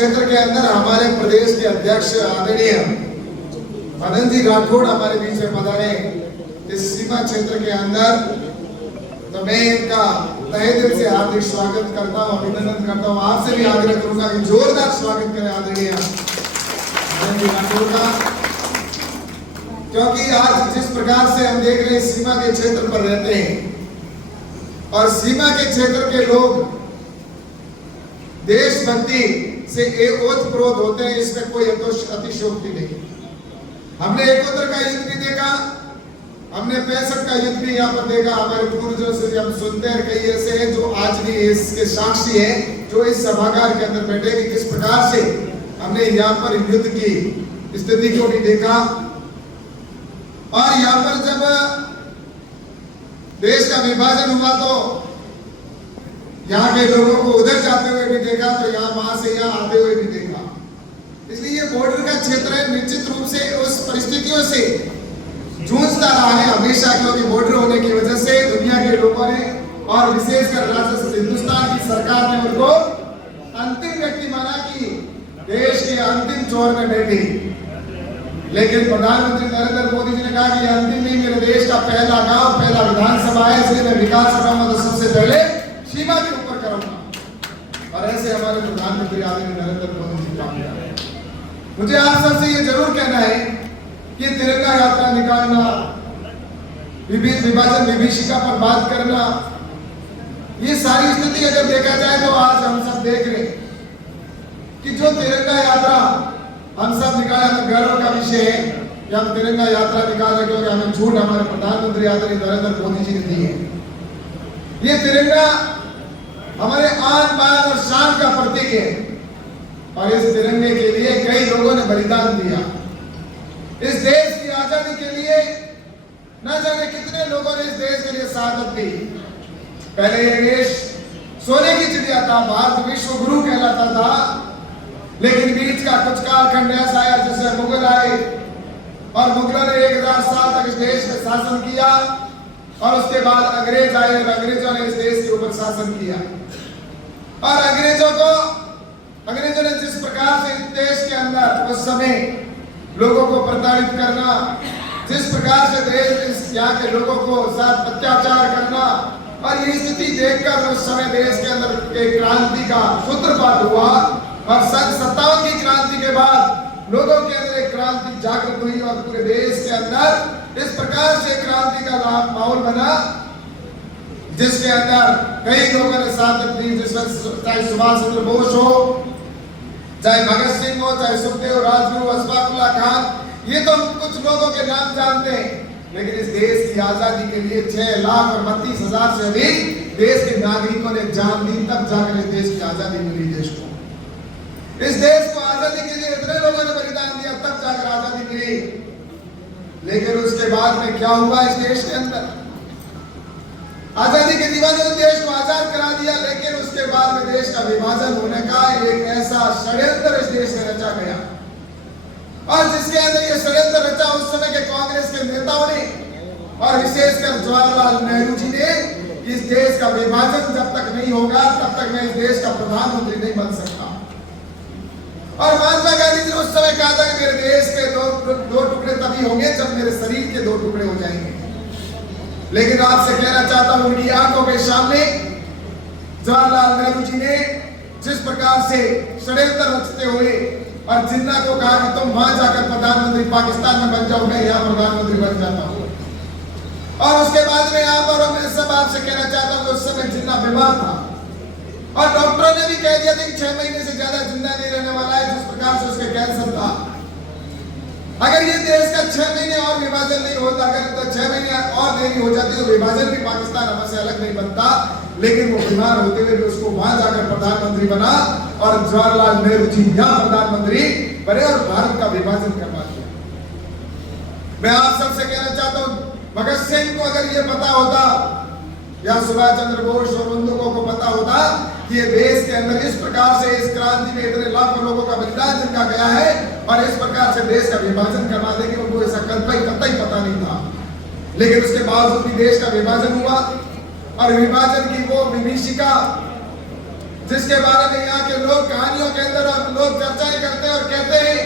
क्षेत्र के अंदर हमारे प्रदेश के अध्यक्ष आदरणीय मदन जी राठौड़ हमारे बीच में पधारे इस सीमा क्षेत्र के अंदर, तो मैं इनका तहे दिल से हार्दिक स्वागत करता हूँ, अभिनंदन करता हूँ। आपसे भी आग्रह करूंगा कि जोरदार स्वागत करें आदरणीय मदन जी राठौड़ का, क्योंकि आज जिस प्रकार से हम देख रहे हैं सीमा के क्षेत्र पर रहते हैं और सीमा के क्षेत्र के लोग देशभक्ति से ओतप्रोत होते हैं, इसमें कोई अतिशयोक्ति नहीं। हमने 71 का युद्ध भी देखा, हमने 65 का युद्ध भी यहाँ पर देखा। हमारे पूर्वजों से हम सुनते हैं, कई ऐसे हैं जो आज भी इसके साक्षी हैं, जो इस सभागार के अंदर बैठे कि किस प्रकार से हमने यहाँ पर युद्ध की स्थिति को भी देखा। और यहाँ पर जब देश का विभाजन हुआ तो यहाँ के लोगों को उधर जाते हुए भी देखा, तो यहाँ वहां से यहाँ आते हुए भी देखा। इसलिए ये बॉर्डर का क्षेत्र है, निश्चित रूप से उस परिस्थितियों से जूझता रहा है हमेशा, क्योंकि बॉर्डर होने की वजह से दुनिया के लोगों ने और विशेषकर हिंदुस्तान की सरकार ने उनको अंतिम व्यक्ति माना कि देश के अंतिम छोर में बैठी। लेकिन प्रधानमंत्री नरेंद्र मोदी जी ने कहा कि अंतिम नहीं, मेरे देश का पहला गांव, पहला विधानसभा है, इसलिए मैं विकास करूंगा तो सबसे पहले सीमा के ऊपर करूंगा। और ऐसे हमारे प्रधानमंत्री आदरणीय नरेंद्र मोदी जी काम कर रहे हैं। मुझे आप सबसे ये जरूर कहना है कि तिरंगा यात्रा निकालना, विभाजन विभीषिका पर बात करना, ये सारी स्थिति अगर देखा जाए तो आज हम सब देख रहे हैं कि जो तिरंगा यात्रा हम सब निकाले, हमें गर्व का विषय है कि हम तिरंगा यात्रा निकाल रहे, क्योंकि हमें झूठ हमारे प्रधानमंत्री आदरणीय नरेंद्र मोदी जी ने दी है। ये तिरंगा हमारे आन बान और शान का प्रतीक है और इस तिरंगे के लिए कई लोगों ने बलिदान दिया। इस देश की आजादी के लिए न जाने कितने लोगों ने इस देश के लिए शहादत दी। पहले ये देश सोने की चिड़िया था, भारत विश्व गुरु कहलाता था, लेकिन बीच का कुछ कालखंड ऐसा आया जिससे मुगल आए और मुगलों ने 1000 साल तक इस देश में शासन किया और उसके बाद अंग्रेज आए और अंग्रेजों ने इस देश के ऊपर शासन किया। और अंग्रेजों ने जिस प्रकार से इस देश के अंदर उस समय लोगों को प्रताड़ित करना, जिस प्रकार से देश यहाँ के लोगों को साथ अत्याचार करना, और ये स्थिति देखकर उस समय देश के अंदर एक क्रांति का सूत्रपात हुआ और सन 57 की क्रांति के बाद लोगों के अंदर एक क्रांति जागृत हुई और पूरे देश के अंदर इस प्रकार से क्रांति का माहौल बना जिसके अंदर कई लोगों ने शहादत दी, जिसमें चाहे सुभाष चंद्र बोस हो, चाहे भगत सिंह हो, चाहे सुखदेव, राजगुरु, अशफाकुल्लाह खान, ये तो कुछ लोगों के नाम जानते हैं। लेकिन इस देश की आजादी के लिए 6,32,000 से अधिक देश के नागरिकों ने जान दी, तब जाकर इस देश की आजादी मिली। देश को, इस देश को आजादी के लिए इतने लोगों ने बलिदान दिया, तब जाकर आजादी मिली। लेकिन उसके बाद में क्या हुआ इस देश के अंदर? आजादी के दीवाने ने देश को आजाद करा दिया, लेकिन उसके बाद में देश का विभाजन होने का एक ऐसा षड्यंत्र इस देश में रचा गया और जिसके अंदर ये षड्यंत्र रचा उस समय के कांग्रेस के नेताओं ने और विशेषकर जवाहरलाल नेहरू जी ने, इस देश का विभाजन जब तक नहीं होगा तब तक मैं इस देश का प्रधानमंत्री नहीं बन सकता। और महात्मा गांधी जी ने उस समय कहा था कि मेरे देश के दो टुकड़े तभी होंगे जब मेरे शरीर के 2 टुकड़े हो जाएंगे। लेकिन आपसे कहना चाहता हूं, उनकी आंखों के सामने जवाहरलाल नेहरू जी ने जिस प्रकार से षड्यंत्र रचते हुए और जिन्ना को कहा कि तुम वहां जाकर प्रधानमंत्री पाकिस्तान में बन जाओ, मैं यहाँ प्रधानमंत्री बन जाता हूँ। और उसके बाद में यहाँ पर मैं सब आपसे कहना चाहता हूँ कि उस समय जिन्ना बीमार था और डॉक्टरों ने भी कह दिया था कि 6 महीने से ज्यादा जिंदा नहीं रहने वाला है, जिस प्रकार से उसके कैंसर था। अगर ये देश का 6 महीने और विभाजन नहीं होता, अगर तो 6 महीने और देरी हो जाती तो विभाजन भी पाकिस्तान हमसे अलग नहीं बनता। लेकिन वो बीमार होते हुए भी उसको वहां जाकर प्रधानमंत्री बना और जवाहरलाल नेहरू जी यहाँ प्रधानमंत्री बने और भारत का विभाजन करवा दिया। मैं आप सबसे कहना चाहता हूँ, भगत सिंह को अगर ये पता होता या सुभाष चंद्र बोस और उन लोगों को पता होता कि ये देश के अंदर इस प्रकार से इस क्रांति में इतने लाखों लोगों का बलिदान जिनका गया है और इस प्रकार से देश का विभाजन करवा देंगे, उनको ऐसा कतई पता नहीं था। लेकिन उसके बावजूद भी देश का विभाजन हुआ और विभाजन की वो विभीषिका जिसके बारे में यहाँ के लोग कहानियों के अंदर और लोग चर्चाएं करते हैं और कहते हैं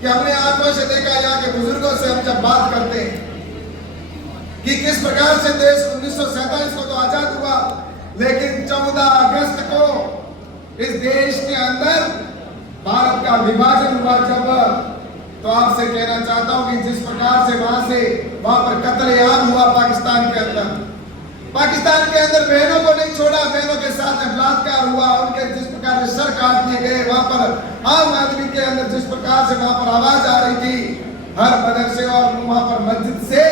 कि हमने आंखों से देखा, यहाँ के बुजुर्गों से हम जब बात करते हैं कि किस प्रकार से देश 1947 को तो आजाद हुआ, लेकिन 14 अगस्त को इस देश के अंदर भारत का विभाजन हुआ जब, तो आपसे कहना चाहता हूं कि जिस प्रकार से वहां पर कत्लेआम हुआ पाकिस्तान के अंदर, पाकिस्तान के अंदर बहनों को नहीं छोड़ा, बहनों के साथ बलात्कार हुआ, उनके जिस प्रकार से सर काट दिए गए, वहां पर आम आदमी के अंदर जिस प्रकार से वहां पर आवाज आ रही थी, हर मदरसे और वहां पर मस्जिद से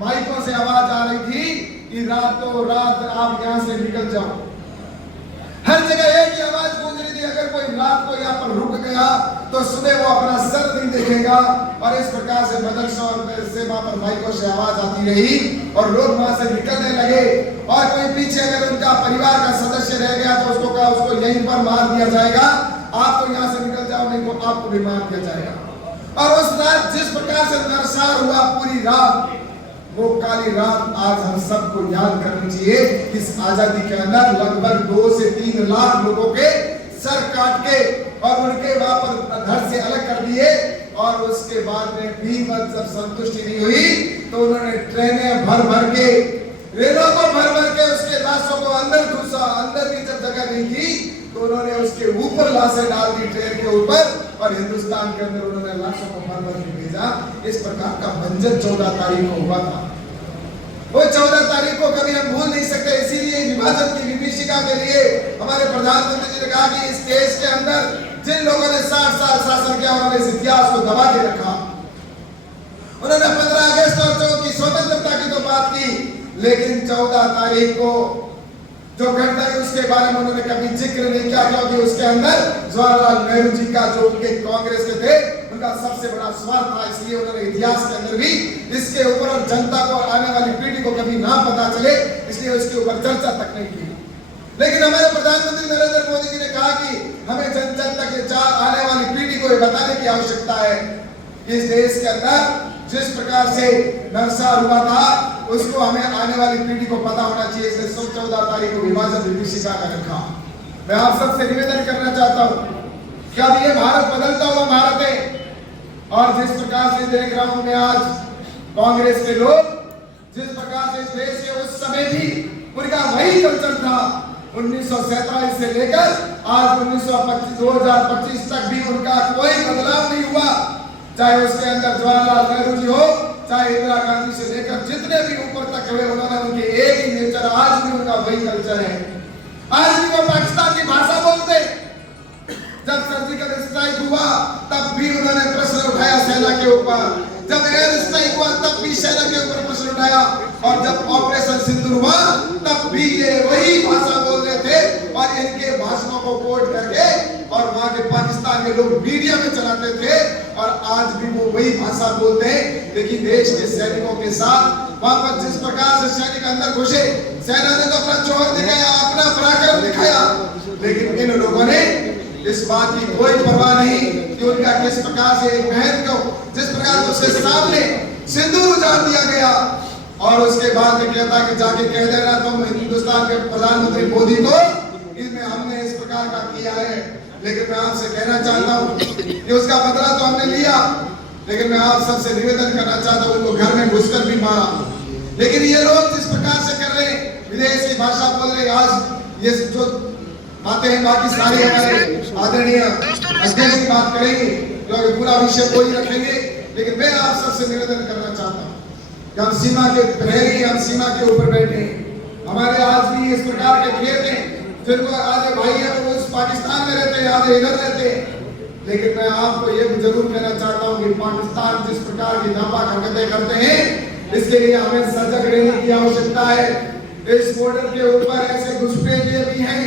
माइकों से आवाज आ रही थी कि रातों रात आप यहाँ से निकल जाओ। हर जगह एक ही आवाज गूंज रही थी, अगर कोई रात को यहाँ पर रुक गया तो सुबह वो अपना सर नहीं देखेगा। और इस प्रकार से मदरसों से वहां पर माइकों से आवाज आती रही और लोग वहां से निकलने लगे। और कोई पीछे अगर उनका परिवार का सदस्य रह गया तो उसको यहीं पर मार दिया जाएगा, आप तो यहाँ से निकल जाओ, नहीं तो आपको भी मार दिया जाएगा। और उस रात जिस प्रकार से नरसार हुआ पूरी रात, वो काली रात आज हम सबको याद करनी चाहिए। इस आजादी के अंदर लगभग 2 से 3 लाख लोगों के सर काट के और उनके वहां पर घर से अलग कर दिए। और उसके बाद में भी जब संतुष्टि नहीं हुई तो उन्होंने ट्रेनें भर भर के, रेलों को भर भर के उसके लाशों को अंदर घुसा, अंदर की जब जगह नहीं थी तो उन्होंने उसके ऊपर लाशें डाल दी ट्रेन के ऊपर, और हिंदुस्तान के अंदर उन्होंने लाशों को भर भर के भेजा। इस प्रकार का मंजर 14 तारीख को हुआ था। वो 14 तारीख को कभी हम भूल नहीं सकते। इसीलिए विभाजन की विभीषिका के लिए हमारे प्रधानमंत्री जी ने कहा कि इस देश के अंदर जिन लोगों ने 60 साल शासन किया, उन्होंने इस इतिहास को दबा के रखा। उन्होंने 15 अगस्त और की स्वतंत्रता की तो बात की, लेकिन 14 तारीख को जो घटना है उसके बारे में उन्होंने कभी जिक्र नहीं किया, क्योंकि उसके अंदर जवाहरलाल नेहरू जी का जो उनके कांग्रेस के थे उनका सबसे बड़ा स्वार्थ था। इसलिए उन्होंने इतिहास के अंदर भी इसके ऊपर और जनता को और आने वाली पीढ़ी को कभी ना पता चले, इसलिए उसके ऊपर चर्चा तक नहीं की। लेकिन हमारे प्रधानमंत्री नरेंद्र मोदी जी ने कहा कि हमें जन तक आने वाली पीढ़ी को यह बताने की आवश्यकता है कि इस देश के अंदर जिस प्रकार से नरसार हुआ था उसको हमें आने वाली पीढ़ी को पता होना चाहिए। इसलिए 14 तारीख को विभाजन विभीषिका का रखा। मैं आप सबसे निवेदन करना चाहता हूँ कि अब ये भारत बदलता हुआ भारत है, और जिस प्रकार से देख रहा हूं मैं आज कांग्रेस के लोग जिस प्रकार से इस देश के उस समय भी उनका वही कल्चर था 1947 से लेकर आज 2025 तक भी उनका कोई बदलाव नहीं हुआ। चाहे उसके अंदर जवाहरलाल नेहरू जी हो, चाहे इंदिरा गांधी से लेकर जितने भी ऊपर तक हुए, उन्होंने उनके एक ही नेचर, आज भी उनका वही कल्चर है। आज भी वो पाकिस्तान की भाषा बोलते। जब सर्जिकल स्ट्राइक हुआ तब भी उन्होंने प्रश्न उठाया सेना के ऊपर, जब एयर स्ट्राइक हुआ तब भी सेना के ऊपर प्रश्न उठाया, और जब ऑपरेशन सिंदूर हुआ तब भी ये वही भाषा बोल रहे थे। और इनके भाषणों को कोट करके और वहां के पाकिस्तान के लोग मीडिया में चलाते थे, और आज भी वो वही भाषा बोलते हैं। लेकिन देश के सैनिकों के साथ वहां पर जिस प्रकार से सैनिक अंदर घुसे, सेना ने तो अपना जोहर दिखाया, अपना पराक्रम दिखाया, लेकिन इन लोगों ने इस बात की कोई परवाह नहीं कि उनका किस प्रकार से एक बहन को जिस प्रकार से उसके सामने सिंदूर उजाड़ दिया गया, और उसके बाद में कहता कि जाके कह देना तुम हिंदुस्तान के प्रधानमंत्री मोदी को इसमें हमने इस प्रकार का किया है। लेकिन मैं आपसे कहना चाहता हूँ कि उसका बदला तो हमने लिया, लेकिन मैं आप सबसे निवेदन करना चाहता हूँ उनको घर में घुसकर भी मारा। लेकिन ये लोग जिस प्रकार से कर रहे हैं, विदेश की भाषा बोल रहे, आज ये जो बातें हैं बाकी सारी हमारे आदरणीय अध्यक्ष की बात करेंगे, क्योंकि पूरा विषय को ही रखेंगे। लेकिन मैं आप सबसे निवेदन करना चाहता हूँ कि हम सीमा के प्रहरी, हम सीमा के ऊपर बैठे, हमारे आज भी इस प्रकार के खेत हैं, जिनको आधे भाई है वो उस पाकिस्तान में रहते हैं, आधे इधर रहते हैं। लेकिन मैं आपको ये भी जरूर कहना चाहता हूँ कि पाकिस्तान जिस प्रकार की नापाक हरकतें करते हैं, इसके लिए हमें सजग रहने की आवश्यकता है। इस बॉर्डर के ऊपर ऐसे घुसपैठिए भी हैं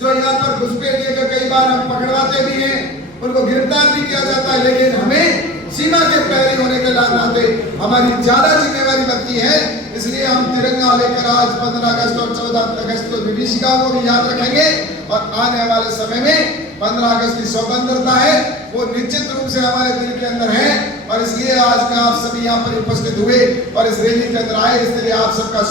जो यहाँ पर घुसपैठिए को कई बार हम पकड़वाते भी हैं, उनको गिरफ्तार भी किया जाता है। लेकिन हमें सीमा के प्रहरी होने के नाते हमारी ज्यादा जिम्मेवारी बनती है। इसलिए हम तिरंगा लेकर आज 15 अगस्त और 14 अगस्त को विभीषिका को भी याद रखेंगे, और आने वाले समय में 15 अगस्त की स्वतंत्रता है वो निश्चित रूप से हमारे दिल के अंदर है। और इसलिए आज में आप सभी यहाँ पर उपस्थित हुए और इस रैली के अंदर आए, इसलिए आप सबका